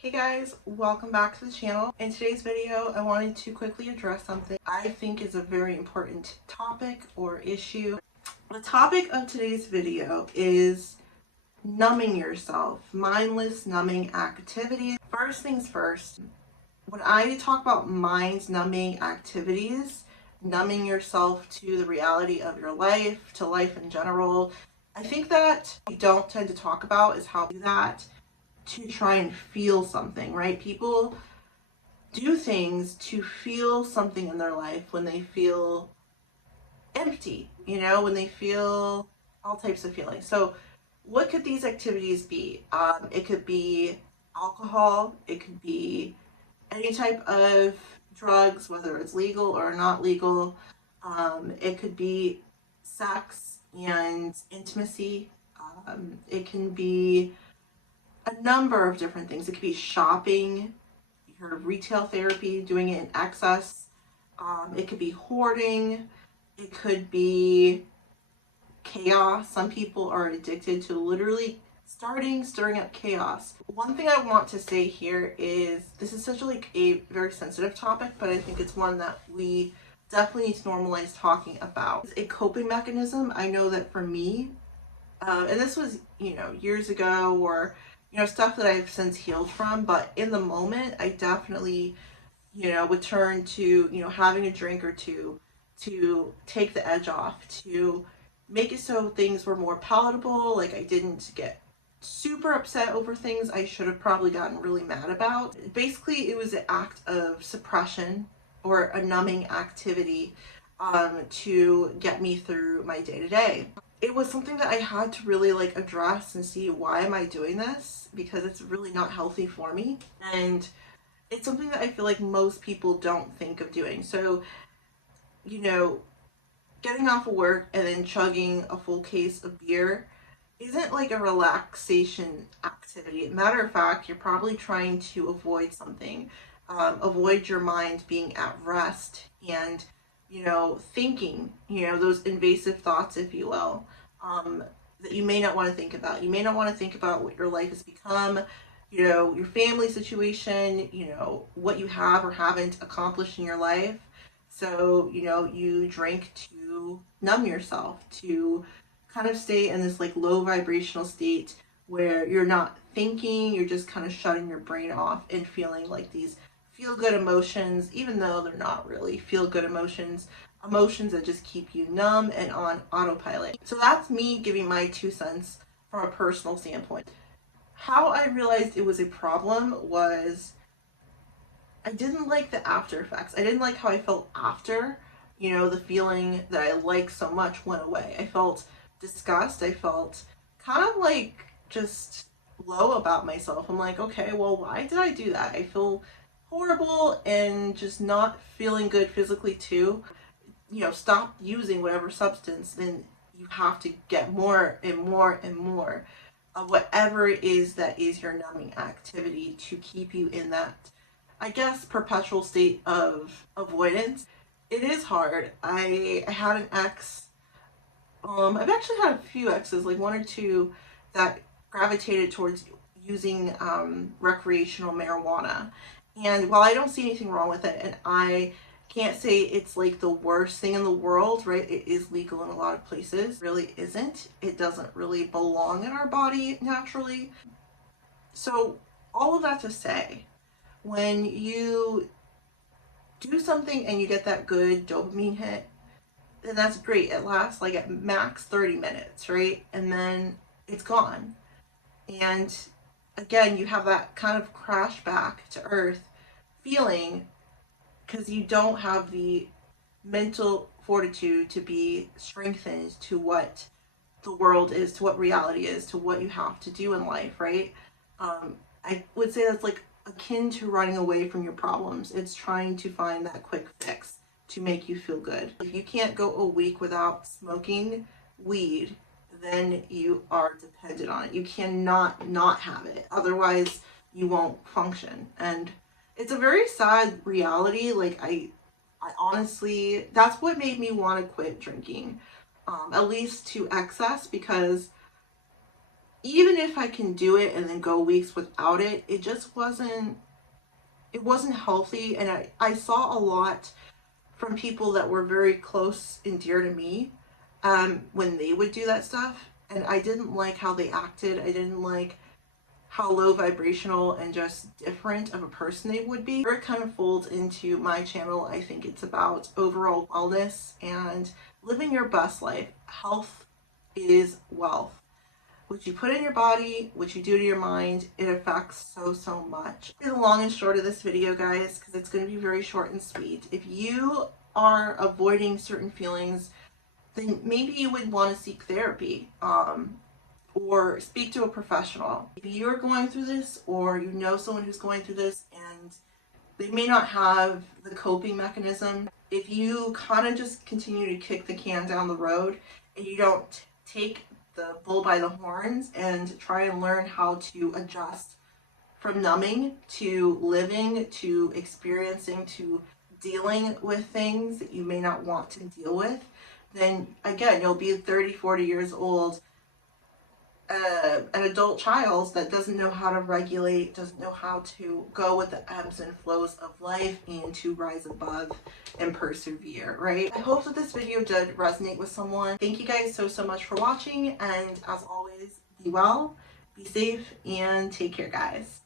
Hey guys, welcome back to the channel. In today's video, I wanted to quickly address something I think is a very important topic or issue. The topic of today's video is numbing yourself, mindless numbing activities. First things first, when I talk about mind numbing activities, numbing yourself to the reality of your life, to life in general, I think that we don't tend to talk about is how to do that to try and feel something, right? People do things to feel something in their life when they feel empty, when they feel all types of feelings. So what could these activities be? It could be alcohol, it could be any type of drugs, whether it's legal or not legal. It could be sex and intimacy. It can be a number of different things. It could be shopping, you heard of retail therapy, doing it in excess. It could be hoarding. It could be chaos. Some people are addicted to literally stirring up chaos. One thing I want to say here is this is such a very sensitive topic, but I think it's one that we definitely need to normalize talking about. It's a coping mechanism. I know that for me, and this was, years ago, or stuff that I've since healed from, but in the moment, I definitely, would turn to, having a drink or two to take the edge off, to make it so things were more palatable. Like I didn't get super upset over things I should have probably gotten really mad about. Basically, it was an act of suppression or a numbing activity to get me through my day to day. It was something that I had to really address and see, why am I doing this? Because it's really not healthy for me. And it's something that I feel like most people don't think of doing. So, getting off of work and then chugging a full case of beer isn't like a relaxation activity. Matter of fact, you're probably trying to avoid something, avoid your mind being at rest and thinking, those invasive thoughts, if you will, that you may not want to think about. You may not want to think about what your life has become, your family situation, what you have or haven't accomplished in your life. So, you drink to numb yourself, to kind of stay in this low vibrational state where you're not thinking, you're just kind of shutting your brain off and feeling like these feel good emotions, even though they're not really feel good emotions that just keep you numb and on autopilot. So that's me giving my 2 cents from a personal standpoint. How I realized it was a problem was I didn't like the after effects. I didn't like how I felt after, the feeling that I liked so much went away. I felt disgust. I felt kind of just low about myself. I'm like, okay, well, why did I do that? I feel horrible and just not feeling good physically too. Stop using whatever substance, then you have to get more and more and more of whatever it is that is your numbing activity to keep you in that, I guess, perpetual state of avoidance. It is hard. I had an ex. I've actually had a few exes, like one or two, that gravitated towards using recreational marijuana. And while I don't see anything wrong with it, and I can't say it's the worst thing in the world, right? It is legal in a lot of places. It really isn't. It doesn't really belong in our body naturally. So all of that to say, when you do something and you get that good dopamine hit, then that's great. It lasts at max 30 minutes, right? And then it's gone. And again, you have that kind of crash back to earth feeling, because you don't have the mental fortitude to be strengthened to what the world is, to what reality is, to what you have to do in life, right? I would say that's akin to running away from your problems. It's trying to find that quick fix to make you feel good. If you can't go a week without smoking weed, then you are dependent on it. You cannot not have it. Otherwise, you won't function. And it's a very sad reality. I honestly, that's what made me want to quit drinking, at least to excess, because even if I can do it and then go weeks without it, it wasn't healthy. And I saw a lot from people that were very close and dear to me when they would do that stuff. And I didn't like how they acted. I didn't like how low vibrational and just different of a person they would be. Where it kind of folds into my channel, I think it's about overall wellness and living your best life. Health is wealth. What you put in your body, what you do to your mind, it affects so much. The long and short of this video, guys, because it's going to be very short and sweet. If you are avoiding certain feelings, then maybe you would want to seek therapy. Or speak to a professional. If you're going through this, or you know someone who's going through this and they may not have the coping mechanism, if you kind of just continue to kick the can down the road and you don't take the bull by the horns and try and learn how to adjust from numbing to living to experiencing to dealing with things that you may not want to deal with, then again, you'll be 30, 40 years old, an adult child that doesn't know how to regulate, doesn't know how to go with the ebbs and flows of life and to rise above and persevere, right? I hope that this video did resonate with someone. Thank you guys so much for watching, and as always, be well, be safe, and take care, guys.